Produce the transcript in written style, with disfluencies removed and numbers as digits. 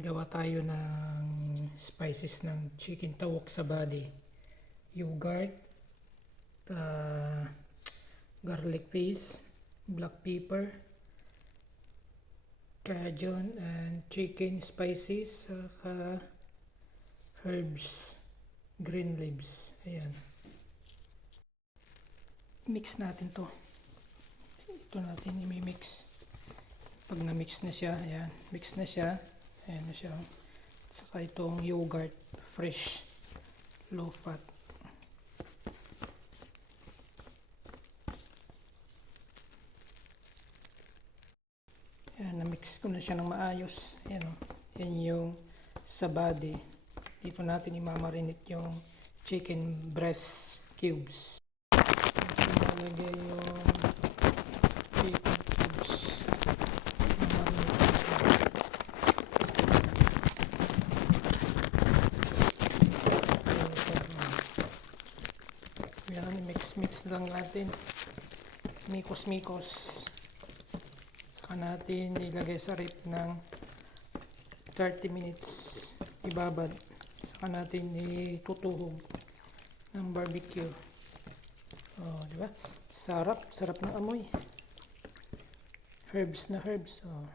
Gawa tayo ng spices ng chicken tawok sa body. Yogurt, garlic paste, black pepper, cajun, and chicken spices, saka herbs, green leaves. Ayan. Mix natin to. Ito natin i-mix. Pag na-mix na siya, ayan, mix na siya. Ayan na siya. Saka itong yogurt, fresh, low fat. Ayan, na-mix ko na siya ng maayos. Ayan o. Yan yung sa body. Dito natin imamarinate yung chicken breast cubes. Ilalagay yung chicken cubes. Yan, mix lang natin. Mikos-mikos. Saka natin ilagay sa rep ng 30 minutes. Ibabad. Saka natin itutuhog ng barbecue. Oh, di ba? Sarap ng amoy. Herbs na herbs. Oh.